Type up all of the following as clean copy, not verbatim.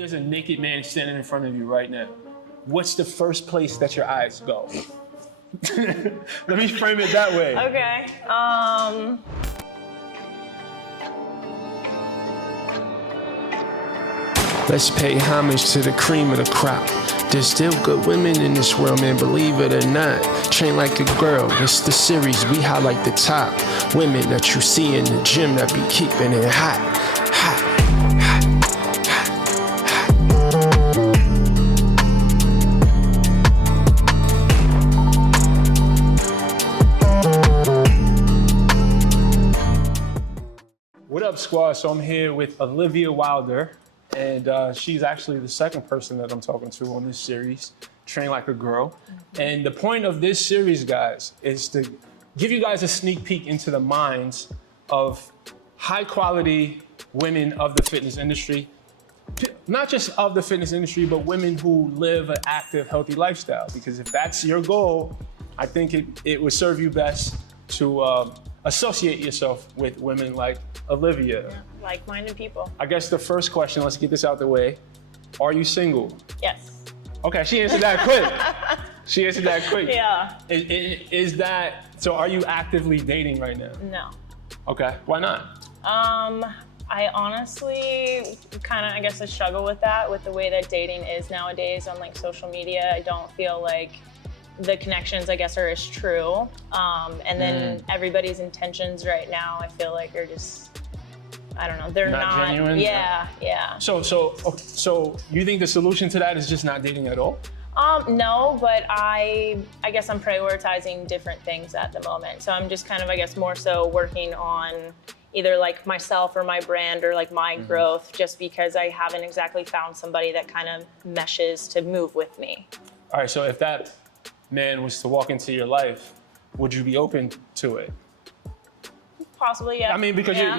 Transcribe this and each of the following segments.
there's a naked man standing in front of you right now, what's the first place that your eyes go? Let me frame it that way. Okay. Let's pay homage to the cream of the crop. There's still good women in this world, man, believe it or not. Train like a girl, it's the series, we highlight the top women that you see in the gym that be keeping it hot, hot. What up, squad? So I'm here with Olivia Wilder, and she's actually the second person that I'm talking to on this series, Train Like a Girl. And the point of this series, guys, is to give you guys a sneak peek into the minds of high quality women of the fitness industry. Not just of the fitness industry, but women who live an active, healthy lifestyle. Because if that's your goal, I think it would serve you best to associate yourself with women like Olivia. Yeah, like-minded people. I guess the first question, let's get this out the way. Are you single? Yes. Okay, she answered that quick. She answered that quick. Yeah. Is that, so are you actively dating right now? No. Okay, why not? I honestly I guess I struggle with that, with the way that dating is nowadays on like social media. I don't feel like the connections, I guess, are as true. And then everybody's intentions right now, I feel like are just, I don't know, they're not genuine? Yeah. So you think the solution to that is just not dating at all? No, but I guess I'm prioritizing different things at the moment. So I'm just kind of, I guess, more so working on either like myself or my brand or like my growth, just because I haven't exactly found somebody that kind of meshes to move with me. All right, so if that man was to walk into your life, would you be open to it? Possibly, yeah. I mean, because Yeah.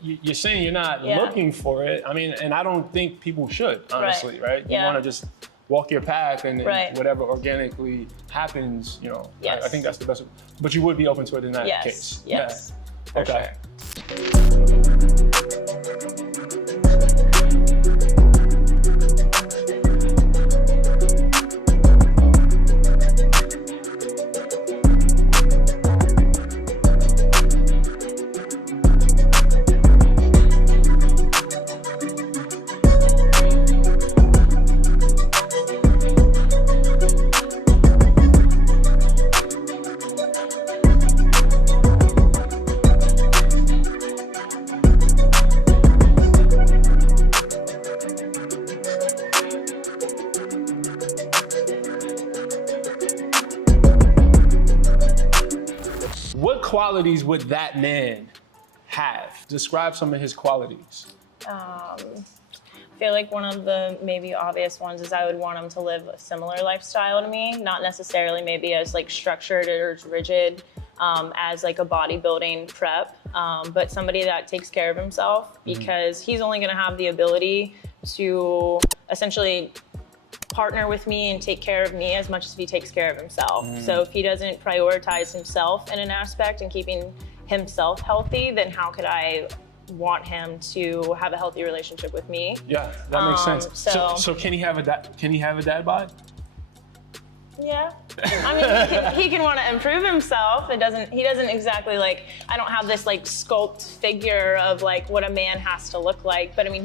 you're saying you're not Yeah. looking for it. I mean, and I don't think people should, honestly, right? You Yeah. want to just walk your path, and then Right. whatever organically happens, you know, Yes. I think that's the best. But you would be open to it in that Yes. case. Yes. Yeah. For Okay. What qualities would that man have? Describe some of his qualities. I feel like one of the maybe obvious ones is I would want him to live a similar lifestyle to me, not necessarily maybe as like structured or as rigid as like a bodybuilding prep, but somebody that takes care of himself, because he's only gonna have the ability to essentially partner with me and take care of me as much as he takes care of himself. So if he doesn't prioritize himself in an aspect and keeping himself healthy, then how could I want him to have a healthy relationship with me? Yeah, that makes sense. so- So can he have a dad bod? Yeah. I mean, he can want to improve himself. He doesn't exactly like, I don't have this like sculpt figure of like what a man has to look like, but I mean,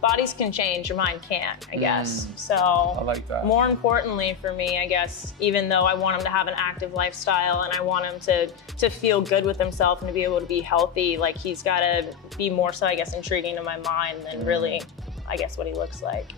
bodies can change, your mind can't, I guess. So I like that. More importantly for me, I guess, even though I want him to have an active lifestyle and I want him to feel good with himself and to be able to be healthy, like he's got to be more so, I guess, intriguing to my mind than really, I guess, what he looks like.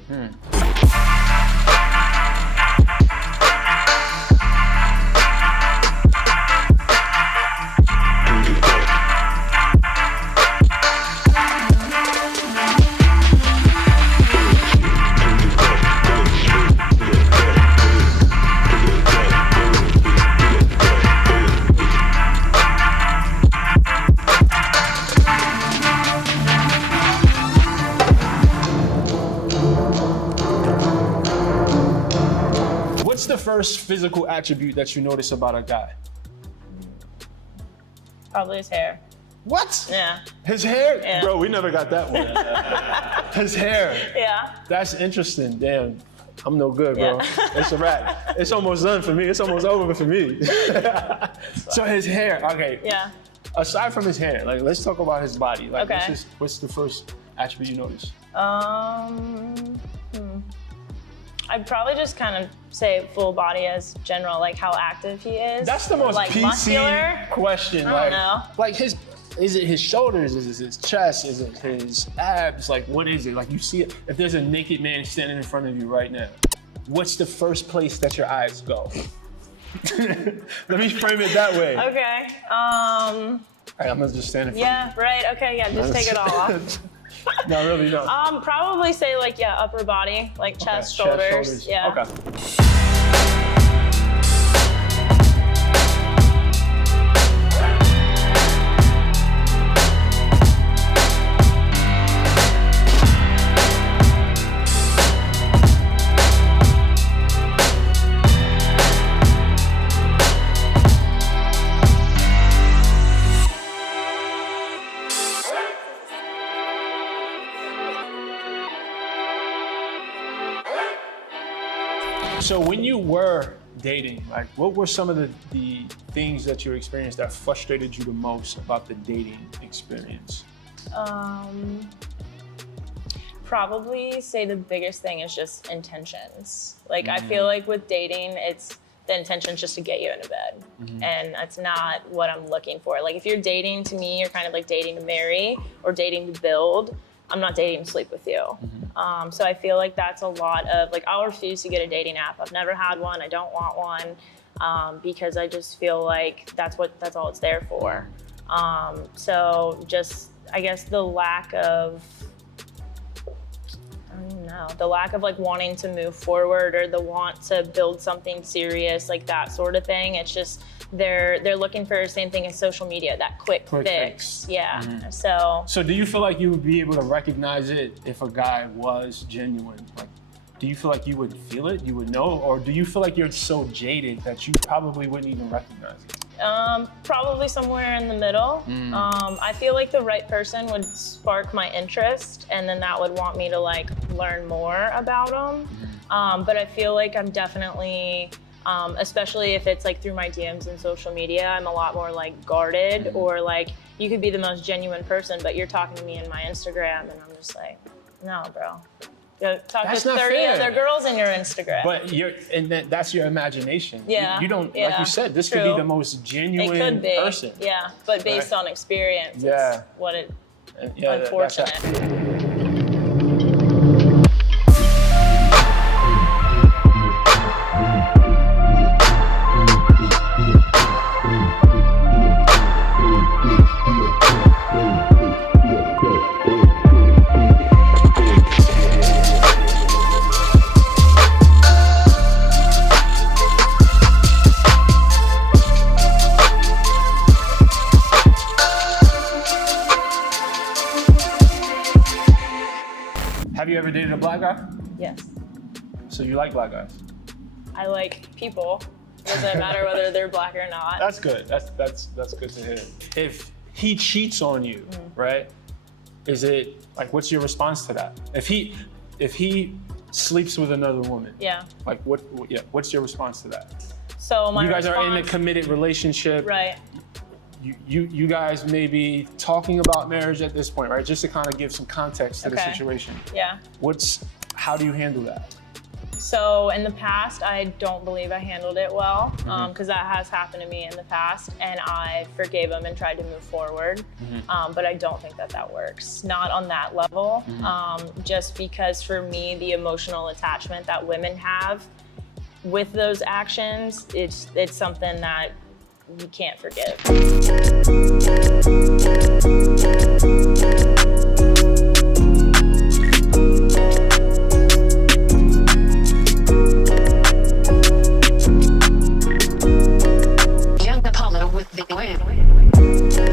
What's the first physical attribute that you notice about a guy? Probably his hair. What? Yeah. His hair? Yeah. Bro, we never got that one. His hair. Yeah. That's interesting. Damn. I'm no good, bro. Yeah. It's a wrap. It's almost done for me. It's almost over for me. So his hair, okay. Yeah. Aside from his hair, like let's talk about his body. Like Okay. what's the first attribute you notice? I'd probably just kind of say full body as general, like how active he is. That's the most like PC muscular. question. I don't know. Like is it his shoulders? Is it his chest? Is it his abs? Like what is it? Like you see it, if there's a naked man standing in front of you right now, what's the first place that your eyes go? Let me frame it that way. Okay. All right, I'm gonna just stand in front Yeah, right. Okay, yeah, just take it all off. No, really, no. Probably say like, yeah, upper body, like chest, Okay, shoulders. Yeah. Okay. So when you were dating, like what were some of the things that you experienced that frustrated you the most about the dating experience? Probably say the biggest thing is just intentions. Like I feel like with dating, it's the intention's just to get you into bed. And that's not what I'm looking for. Like if you're dating, to me, you're kind of like dating to marry or dating to build. I'm not dating to sleep with you. So I feel like that's a lot of, like I'll refuse to get a dating app. I've never had one, I don't want one, because I just feel like that's all it's there for. So just, I guess the lack of, the lack of like wanting to move forward or the want to build something serious, like that sort of thing. It's just, they're looking for the same thing as social media, that quick fix. Yeah, So do you feel like you would be able to recognize it if a guy was genuine? Like, do you feel like you would feel it, you would know? Or do you feel like you're so jaded that you probably wouldn't even recognize it? Probably somewhere in the middle. I feel like the right person would spark my interest and then that would want me to like learn more about them. But I feel like I'm definitely, especially if it's like through my DMs and social media, I'm a lot more like guarded, or like you could be the most genuine person, but you're talking to me in my Instagram and I'm just like, no, bro. Go talk That's to not 30 fair. other girls in your Instagram. But that's your imagination. Yeah. You don't, like Yeah. you said, this True. could be the most It genuine could be, person. yeah, but based on experience, Yeah. it's what it, Yeah, unfortunate. Have you ever dated a black guy? Yes. So you like black guys? I like people. Doesn't matter whether they're black or not. That's good. That's good to hear. If he cheats on you, right? Is it like what's your response to that? If he sleeps with another woman, Yeah. like what's your response to that? So my You guys are in a response- committed relationship. Right. You guys may be talking about marriage at this point, right? Just to kind of give some context to the Okay. situation. Yeah. How do you handle that? So in the past, I don't believe I handled it well, because that has happened to me in the past, and I forgave him and tried to move forward. But I don't think that works. Not on that level. Just because for me, the emotional attachment that women have with those actions, it's something that you can't forgive. Young Apollo with the win.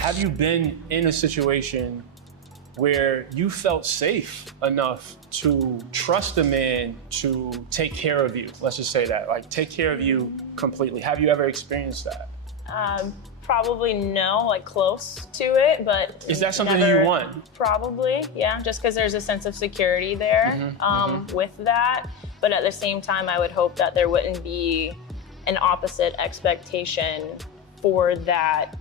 Have you been in a situation where you felt safe enough to trust a man to take care of you. Let's just say that, like take care of you completely. Have you ever experienced that? Probably no, like close to it, but Is that something never- you want? Probably, yeah, just because there's a sense of security there with that. But at the same time, I would hope that there wouldn't be an opposite expectation for that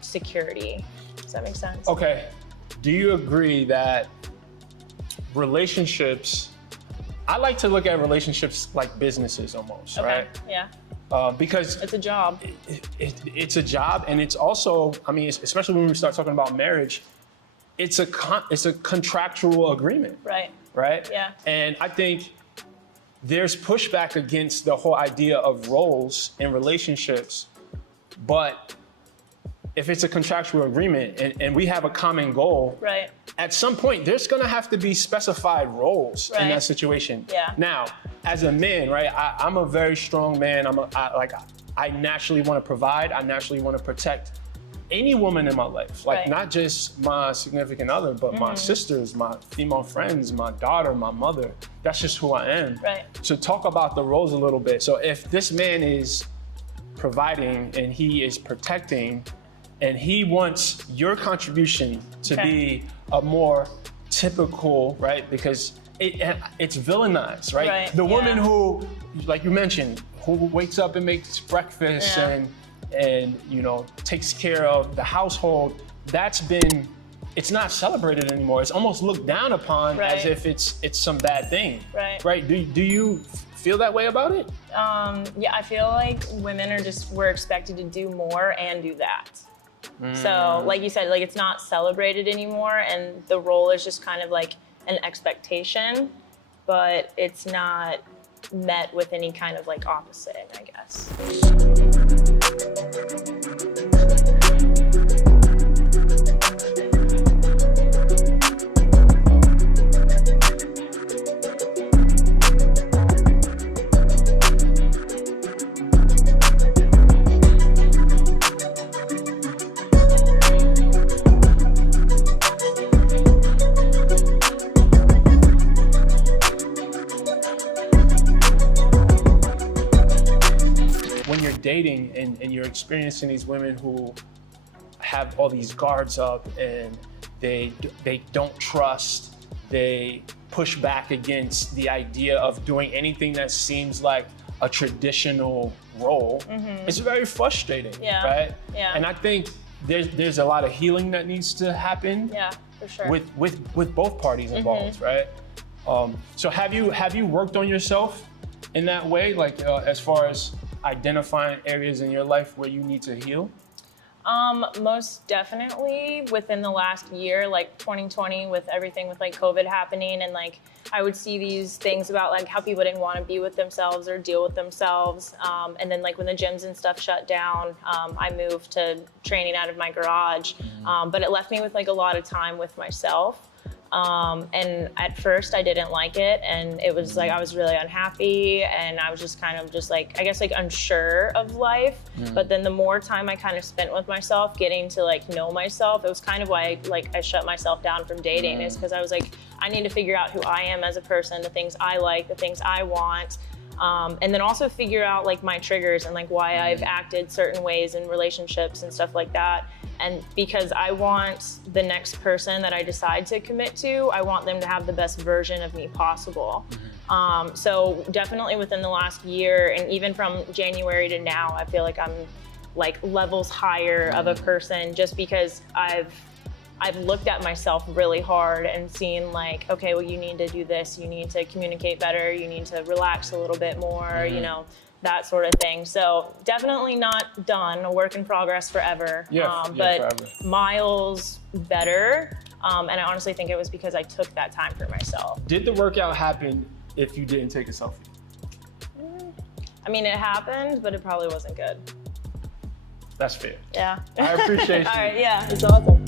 security. Does that make sense? Okay. Do you agree that relationships, I like to look at relationships like businesses almost, Okay, right? yeah, Because it's a job. it's a job, and it's also, I mean, especially when we start talking about marriage, it's a contractual agreement, Right, right? Yeah. And I think there's pushback against the whole idea of roles in relationships, but if it's a contractual agreement and we have a common goal, right, at some point there's gonna have to be specified roles in Right. that situation. Yeah. Now, as a man, right, I'm a very strong man. I naturally want to provide. I naturally want to protect any woman in my life, like Right. not just my significant other, but my sisters, my female friends, my daughter, my mother. That's just who I am. Right. So talk about the roles a little bit. So if this man is providing and he is protecting, and he wants your contribution to Okay. be a more typical, right? Because it's villainized, right? Right, The woman yeah. who, like you mentioned, who wakes up and makes breakfast Yeah. and you know takes care of the household, it's not celebrated anymore. It's almost looked down upon Right. as if it's some bad thing. Right. Right? Do you feel that way about it? Yeah, I feel like women we're expected to do more and do that. So, like you said, like it's not celebrated anymore, and the role is just kind of like an expectation, but it's not met with any kind of like opposite, I guess. When you're dating and you're experiencing these women who have all these guards up and they don't trust, they push back against the idea of doing anything that seems like a traditional role, it's very frustrating, Yeah, right? yeah. And I think there's a lot of healing that needs to happen Yeah, for sure. with both parties involved, right? So have you worked on yourself in that way, like as far as identifying areas in your life where you need to heal? Most definitely within the last year, like 2020, with everything with like COVID happening, and like I would see these things about like how people didn't want to be with themselves or deal with themselves. And then like when the gyms and stuff shut down, I moved to training out of my garage. But it left me with like a lot of time with myself. And at first I didn't like it, and it was like I was really unhappy, and I was just kind of just like, I guess, like unsure of life. But then the more time I kind of spent with myself, getting to like know myself, it was kind of why I shut myself down from dating, is because I was like, I need to figure out who I am as a person, the things I like, the things I want. And then also figure out like my triggers and like why I've acted certain ways in relationships and stuff like that. And because I want the next person that I decide to commit to, I want them to have the best version of me possible. So definitely within the last year, and even from January to now, I feel like I'm like levels higher of a person, just because I've looked at myself really hard and seen like, okay, well, you need to do this, you need to communicate better, you need to relax a little bit more, you know, that sort of thing. So definitely not done, a work in progress forever. But forever. miles better. And I honestly think it was because I took that time for myself. Did the workout happen if you didn't take a selfie? I mean, it happened, but it probably wasn't good. That's fair. Yeah. I appreciate you. All right, yeah, it's awesome.